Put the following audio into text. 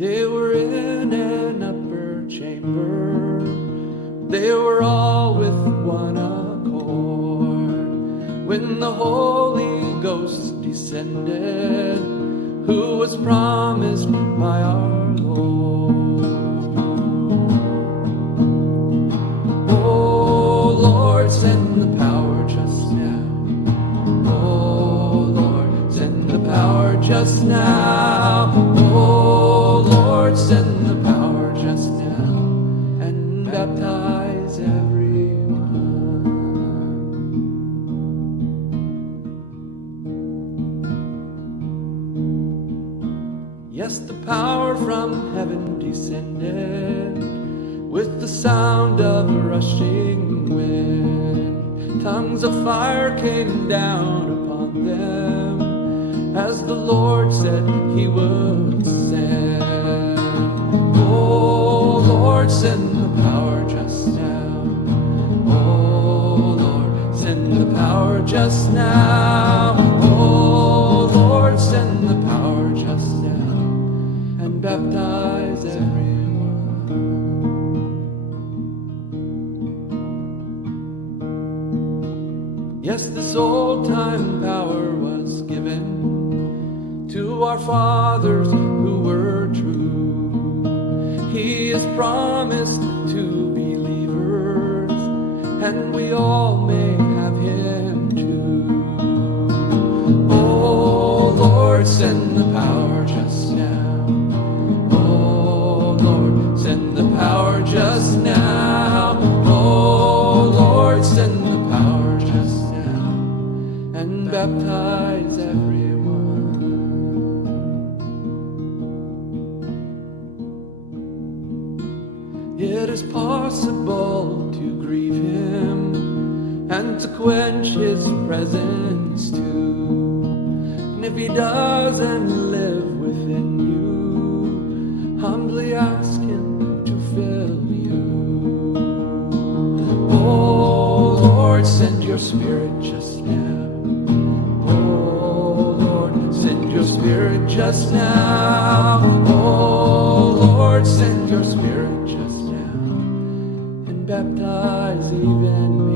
They were in an upper chamber. They were all with one accord. When the Holy Ghost descended, who was promised by our Lord. Oh Lord, send the power just now. Oh Lord, send the power just now. Oh Lord, send the power just now and baptize everyone. Yes, the power from heaven descended with the sound of a rushing wind. Tongues of fire came down upon them as the Lord said he would send. Oh Lord, send the power just now. Oh Lord, send the power just now. Oh Lord, send the power just now and baptize everyone. Yes, this old-time power was given to our fathers who were true. He is promised to believers, and we all may have him too. Oh Lord, send the power just now. Oh Lord, send the power just now. Oh Lord, send the power just now and baptize everyone. It is possible to grieve him and to quench his presence too. And if he doesn't live within you, humbly ask him to fill you. Oh Lord, send your spirit just now. Oh Lord, send your spirit just now. Oh Lord, send your spirit just now and baptize even me.